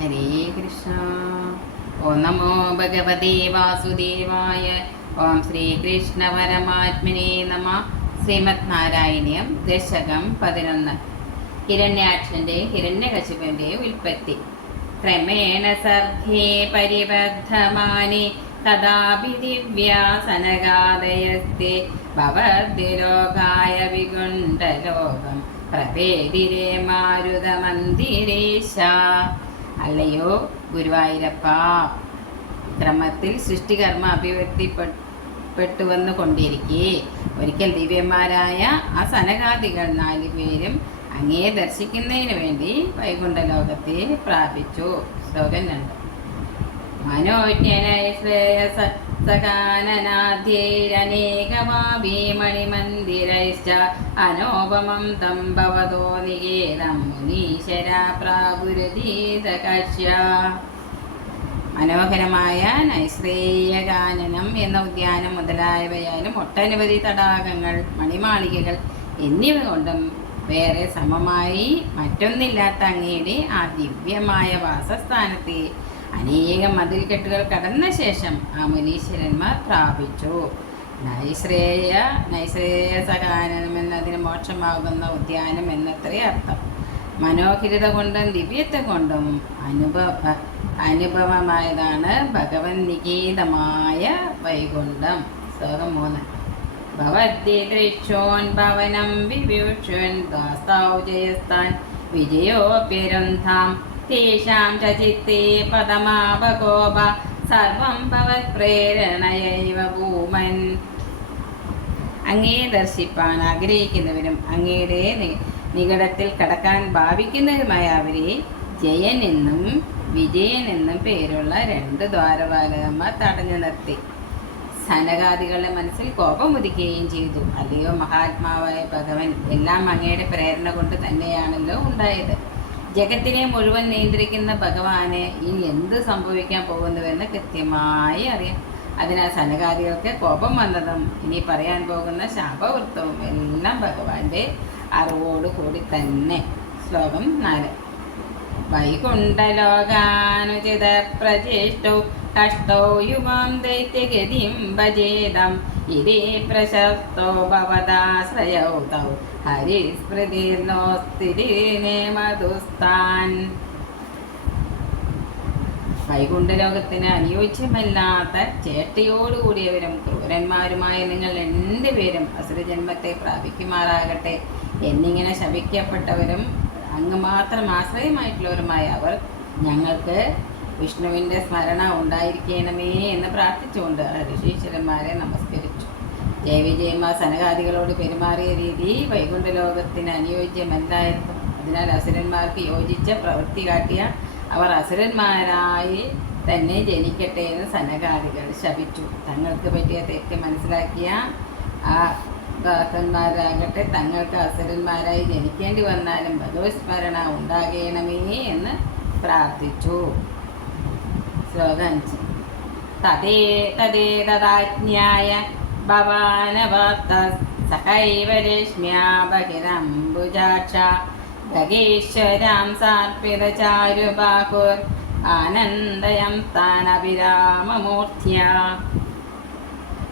ഹരേ കൃഷ്ണ ഓം നമോ ഭഗവതേ വാസുദേവായ ഓം ശ്രീകൃഷ്ണ പരമാത്മനെ നമ ശ്രീമത് നാരായണീയം ദശകം പതിനൊന്ന്. ഹിരണ്യാക്ഷന്റെ ഹിരണ്യകശിപന്റെ ഉൽപ്പത്തി. ക്രമേണ സർഗേ പരിബദ്ധമാനി തഥാപി ദിവ്യാസനഗാദയസ്തെ ഭവദ്വിലോകായ വികുണ്ഠലോകം പ്രവേദിരേ മാരുതമന്ദിരേശ അല്ലയോ ഗുരുവായൂരപ്പ? ക്രമത്തിൽ സൃഷ്ടികർമ്മ അഭിവൃദ്ധിപ്പെട്ടു വന്നു കൊണ്ടിരിക്കെ. ഒരിക്കൽ ദിവ്യന്മാരായ ആ സനകാദികൾ നാലുപേരും അങ്ങേ ദർശിക്കുന്നതിന് വേണ്ടി വൈകുണ്ഠലോകത്തെ പ്രാപിച്ചു. ശ്ലോകം രണ്ട്. മനോജ്ഞനൈ ശ്രേയസ സകാനനാദ്യൈരനേകമാഭി മണിമന്ദിരൈശ്ച അനോപമം തം ഭവതോ നികേതം മുനീശ്വര പ്രാപുരതീതകശ്യ മനോഹരമായ നൈശ്രേയഗാനനം എന്ന ഉദ്യാനം മുതലായവയാലും ഒട്ടനവധി തടാകങ്ങൾ മണിമാളികകൾ എന്നിവ കൊണ്ടും വേറെ സമമായി മറ്റൊന്നില്ലാത്ത അങ്ങയുടെ ആ ദിവ്യമായ വാസസ്ഥാനത്തെ അനേകം മതിൽക്കെട്ടുകൾ കടന്ന ശേഷം ആ മുനീശ്വരന്മാർ പ്രാപിച്ചു. നൈശ്രേയ നൈശ്രേയ സഹാനം എന്നതിന് മോക്ഷമാകുന്ന ഉദ്യാനം എന്നത്രേ അർത്ഥം. മനോഹരിത കൊണ്ടും ദിവ്യത്വം കൊണ്ടും അനുഭവ അനുഭവമായതാണ് ഭഗവൻ നികേതമായ വൈകുണ്ഠം. ശ്ലോകം മൂന്ന്. ഭവദ്യദൃക്ഷോൻ ഭവനം വിഭൂഷൻ ദാസ്താവ് ജയസ്ഥാൻ വിജയോപ്യരുന്ധാം തേഷാം ചിത്തേ പദമാപകോപ സർവം ഭവത് പ്രേരണയൈവ ഭൂമൻ അങ്ങേ ദർശിപ്പാൻ ആഗ്രഹിക്കുന്നവരും അങ്ങയുടെ നികടത്തിൽ കടക്കാൻ ഭാവിക്കുന്നവരുമായ അവരെ ജയൻ എന്നും വിജയൻ എന്നും പേരുള്ള രണ്ട് ദ്വാരപാലകന്മാർ തടഞ്ഞു നിർത്തി. സനകാദികളുടെ മനസ്സിൽ കോപം ഉദിക്കുകയും ചെയ്തു. അല്ലയോ മഹാത്മാവായ ഭഗവൻ എല്ലാം അങ്ങയുടെ പ്രേരണ കൊണ്ട് തന്നെയാണല്ലോ ഉണ്ടായത്. ജഗത്തിനെ മുഴുവൻ നിയന്ത്രിക്കുന്ന ഭഗവാന് ഇനി എന്ത് സംഭവിക്കാൻ പോകുന്നുവെന്ന് കൃത്യമായി അറിയാം. അതിനാൽ സനകാദികൾക്ക് കോപം വന്നതും ഇനി പറയാൻ പോകുന്ന ശാപവൃത്തവും എല്ലാം ഭഗവാന്റെ അറിവോട് കൂടി തന്നെ. ശ്ലോകം നാല്. വൈകുണ്ഠലോകാനുചിത പ്രചേഷ്ടൗ കഷ്ടോ യുവാം ദൈത്യഗതിയും ഭജേദം ഇതി പ്രശസ്തോ ഭവദാശ്രയൗ തൗ ഹരിസ്മൃതിർനോസ്തിരിനെ മധുസ്ഥാൻ അനുയോജ്യമല്ലാത്ത ചേട്ടയോടുകൂടിയവരും ക്രൂരന്മാരുമായ നിങ്ങൾ രണ്ടുപേരും അസുരജന്മത്തെ പ്രാപിക്കുമാറാകട്ടെ എന്നിങ്ങനെ ശപിക്കപ്പെട്ടവരും അങ്ങ് മാത്രം ആശ്രയമായിട്ടുള്ളവരുമായ അവർ ഞങ്ങൾക്ക് വിഷ്ണുവിന്റെ സ്മരണ ഉണ്ടായിരിക്കണമേ എന്ന് പ്രാർത്ഥിച്ചുകൊണ്ട് ഋഷീശ്വരന്മാരെ നമസ്കരിച്ചു. ജയവിജയന്മാർ സനകാദികളോട് പെരുമാറിയ രീതി വൈകുണ്ഠലോകത്തിന് അനുയോജ്യമല്ലായിരുന്നു അതിനാൽ അസുരന്മാർക്ക് യോജിച്ച പ്രവൃത്തി കാട്ടിയ അവർ അസുരന്മാരായി തന്നെ ജനിക്കട്ടെ എന്ന് സനകാദികൾ ശപിച്ചു. തങ്ങൾക്ക് പറ്റിയ തെറ്റ് മനസ്സിലാക്കിയ ആ ദാസന്മാരാകട്ടെ തങ്ങൾക്ക് അസുരന്മാരായി ജനിക്കേണ്ടി വന്നാലും ഭഗവത് സ്മരണ ഉണ്ടാകണമേ എന്ന് പ്രാർത്ഥിച്ചു. ശ്ലോകം അഞ്ച് തദേ തദേ തദാജ്ഞായ ഭവാനവത്ത സഹൈവ രശ്മ്യാ ബഹിരംബുജാക്ഷ ഗഗീശ്വരാം സാർപ്പിത ചാരുബാഹുർ ആനന്ദയം താനഭിരാമമൂർത്തിയ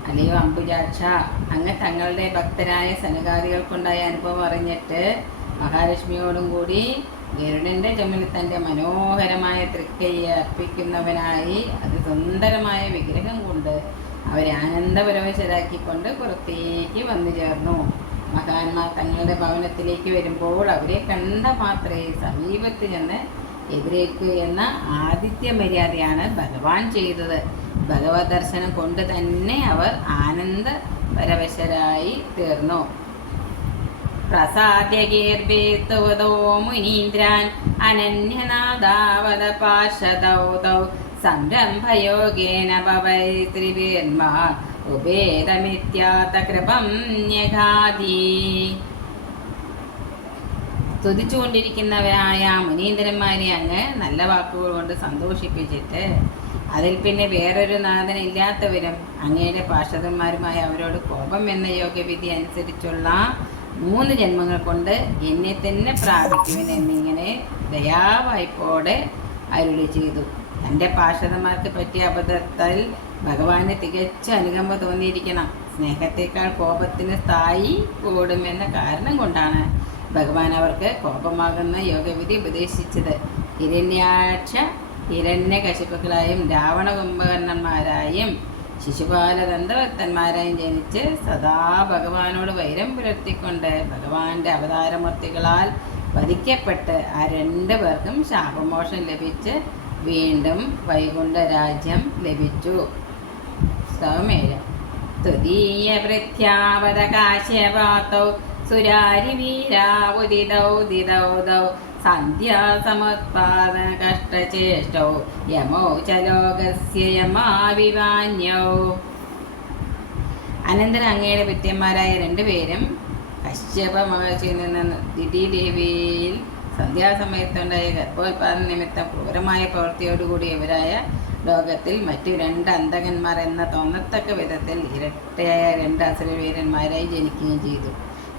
അല്ലയോ അംബുജാക്ഷ അങ്ങ് തങ്ങളുടെ ഭക്തരായ സനകാദികൾക്കുണ്ടായ അനുഭവം അറിഞ്ഞിട്ട് മഹാലക്ഷ്മിയോടും കൂടി ഗരുഡന്റെ ചുമലിൽ തന്റെ മനോഹരമായ തൃക്കൈയെ അർപ്പിക്കുന്നവനായി അതിസുന്ദരമായ വിഗ്രഹം കൊണ്ട് അവരെ ആനന്ദപരവശരാക്കിക്കൊണ്ട് പുറത്തേക്ക് വന്നു ചേർന്നു. മഹാന്മാർ തങ്ങളുടെ ഭവനത്തിലേക്ക് വരുമ്പോൾ അവരെ കണ്ട മാത്രേ സമീപത്ത് ചെന്ന് എതിരേൽക്കുക എന്ന ആദിത്യ മര്യാദയാണ് ഭഗവാൻ ചെയ്തത്. ഭഗവത് ദർശനം കൊണ്ട് തന്നെ അവർ ആനന്ദ പരവശരായി തീർന്നു. പ്രസാദ്യകീർഭിത്തുവതോ മുനീന്ദ്രാൻ അനന്യനാദാവത പാർഷദൗ തൗ സംരംഭയോഗേന ഭവൈ ത്രിവീർമാ ഉപേതമിത്യാത കൃപം ന്യഘാതി സ്തുതിച്ചുകൊണ്ടിരിക്കുന്നവരായ മുനീന്ദ്രന്മാരെ അങ്ങ് നല്ല വാക്കുകൾ കൊണ്ട് സന്തോഷിപ്പിച്ചിട്ട് അതിൽ പിന്നെ വേറൊരു നാഥനില്ലാത്തവരും അങ്ങയുടെ പാർഷദന്മാരുമായ അവരോട് കോപം എന്ന യോഗ്യവിധി അനുസരിച്ചുള്ള മൂന്ന് ജന്മങ്ങൾ കൊണ്ട് എന്നെ തന്നെ പ്രാപിക്കുവൻ എന്നിങ്ങനെ ദയാവായ്പോടെ അരുളി ചെയ്തു. തന്റെ പാർഷദന്മാർക്ക് പറ്റിയ അബദ്ധത്തിൽ ഭഗവാന് തികച്ച അനുകമ്പ തോന്നിയിരിക്കണം. സ്നേഹത്തേക്കാൾ കോപത്തിന് സ്ഥായി കൂടുമെന്ന കാരണം കൊണ്ടാണ് ഭഗവാൻ അവർക്ക് കോപമാകുന്ന യോഗവിധി ഉപദേശിച്ചത്. ഹിരണ്യാക്ഷ ഹിരണ്യകശിപ്പുക്കളായും രാവണ കുംഭകർണന്മാരായും ശിശുപാല ദന്തഭക്തന്മാരായും ജനിച്ച് സദാ ഭഗവാനോട് വൈരം പുലർത്തിക്കൊണ്ട് ഭഗവാന്റെ അവതാരമൂർത്തികളാൽ വധിക്കപ്പെട്ട് ആ രണ്ട് പേർക്കും ശാപമോഷം ലഭിച്ച് വീണ്ടും വൈകുണ്ഠ രാജ്യം ലഭിച്ചു. സൗമേഴ തുതീയ പ്രഖ്യാപത കാശ്യപാത്തൗ സുരാരി വീരാവുദിതൗ ദിതൗ ദൗ സന്ധ്യാസമുത്പാദന കഷ്ടചേഷ്ടൗ. യമൗ ച ലോകസ്യ യമാവിവാന്യൗ അനന്തരം അങ്ങയുടെ ഭൃത്യന്മാരായ രണ്ടുപേരും കശ്യപ മഹർഷിയിൽ നിന്ന് ദിതിദേവിയിൽ സന്ധ്യാസമയത്തുണ്ടായ ഗർഭോത്പാദന നിമിത്തം ക്രൂരമായ പ്രവൃത്തിയോടുകൂടി ഇവരായ ലോകത്തിൽ മറ്റു രണ്ട് അന്തകന്മാർ എന്ന തോന്നത്തക്ക വിധത്തിൽ ഇരട്ടയായ രണ്ട് അസുരവീരന്മാരായി ജനിക്കുകയും ചെയ്തു.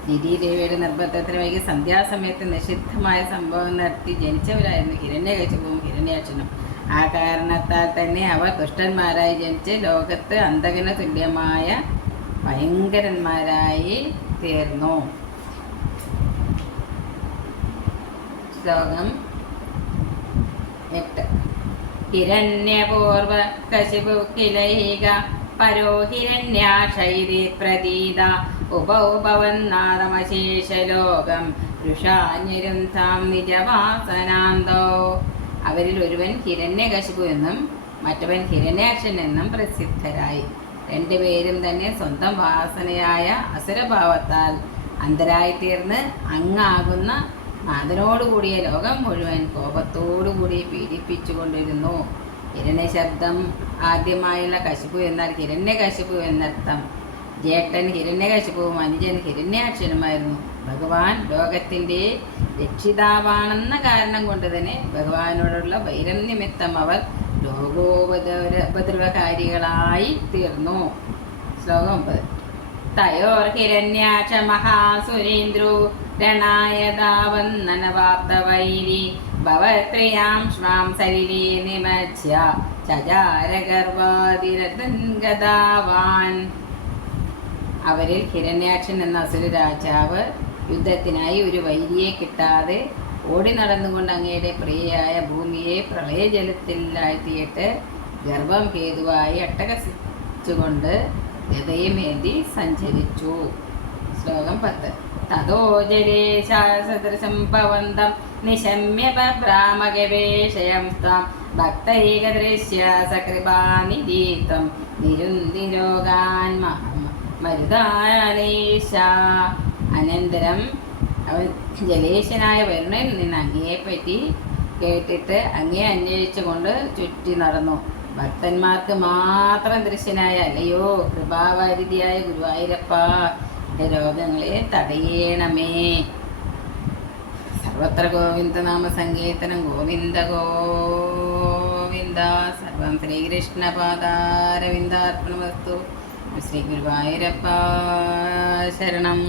ദിതിദേവിയുടെ നിർബന്ധത്തിന് വൈകി സന്ധ്യാസമയത്ത് നിഷിദ്ധമായ സംഭവം നടത്തി ജനിച്ചവരായിരുന്നു ഹിരണ്യകശിപവും ഹിരണ്യാക്ഷനും ആ കാരണത്താൽ തന്നെ അവർ ദുഷ്ടന്മാരായി ജനിച്ച് ലോകത്ത് അന്ധകന തുല്യമായ ഭയങ്കരന്മാരായി തീർന്നു. ശ്ലോകം എട്ട്. ഹിരണ്യപൂർവ കശിപു കിലൈക പരോ ഹിരണ്യാശൈരി പ്രതീത. ഉപൗ ഭവന്നാദമശേഷലോകം ഋഷാന്യരുന്താം നിജവാസനാന്തോ. അവരിൽ ഒരുവൻ ഹിരണ്യകശിപു എന്നും മറ്റവൻ ഹിരണ്യാക്ഷൻ എന്നും പ്രസിദ്ധരായി. രണ്ടുപേരും തന്നെ സ്വന്തം വാസനയായ അസുരഭാവത്താൽ അന്തരായിത്തീർന്ന് അങ്ങാകുന്ന നാഥനോടുകൂടിയ ലോകം മുഴുവൻ കോപത്തോടുകൂടി പീഡിപ്പിച്ചുകൊണ്ടിരുന്നു. ഹിരണ്യശബ്ദം ആദ്യമായുള്ള കശിപു എന്നാൽ ഹിരണ്യകശിപു എന്നർത്ഥം. ജേട്ടൻ ഹിരണ്യകശിപുവും അനുജൻ ഹിരണ്യാക്ഷനുമായിരുന്നു. ഭഗവാൻ ലോകത്തിന്റെ രക്ഷിതാവാണെന്ന കാരണം കൊണ്ട് തന്നെ ഭഗവാനോടുള്ള വൈരം നിമിത്തം അവർ ലോകോപദ്രവകാരികളായി തീർന്നു. ശ്ലോകം ഒമ്പത്. തയോർ ഹിരണ്യാക്ഷ മഹാസുരേന്ദ്രോ രണായതാവന്നനവാപ്തവൈരി ഭവത്രയാം ശ്വാം സലിലേ നിമജ്യ ചചാരഗർവാതിരതൻഗതാവാൻ അവരിൽ ഹിരണ്യാക്ഷൻ എന്ന അസുര രാജാവ് യുദ്ധത്തിനായി ഒരു വൈരിയെ കിട്ടാതെ ഓടി നടന്നുകൊണ്ട് അങ്ങയുടെ പ്രിയയായ ഭൂമിയെ പ്രളയജലത്തിലാഴ്ത്തിയിട്ട് ഗർഭം ഹേതുവായി അട്ടകസിച്ചുകൊണ്ട് ഗതയുമേന്തി സഞ്ചരിച്ചു. ശ്ലോകം പത്ത്. തതോ ജലേശാസദൃശം ഭവന്തം നിശമ്യ ഭ്രാമഗവേഷയം താം ഭക്തൈകദൃശ്യ സകൃപാനിധീത്വം. നിരുന്തിരോഗാൻ മരുതാനേശ. അനന്തരം അവൻ ജലേശനായ വരുണനിൽ നിന്ന് അങ്ങയെപ്പറ്റി കേട്ടിട്ട് അങ്ങയെ അന്വേഷിച്ചുകൊണ്ട് ചുറ്റി നടന്നു. ഭക്തന്മാർക്ക് മാത്രം ദൃശ്യനായ അല്ലയോ കൃപാവാരിതിയായ ഗുരുവായൂരപ്പ രോഗങ്ങളെ തടയണമേ. സർവത്ര ഗോവിന്ദനാമ സങ്കീർത്തനം ഗോവിന്ദ ഗോവിന്ദ. സർവം ശ്രീകൃഷ്ണപാദാരവിന്ദാർപ്പണവസ്തു ശ്രീ ഗുരുവായൂരപ്പ ശരണം.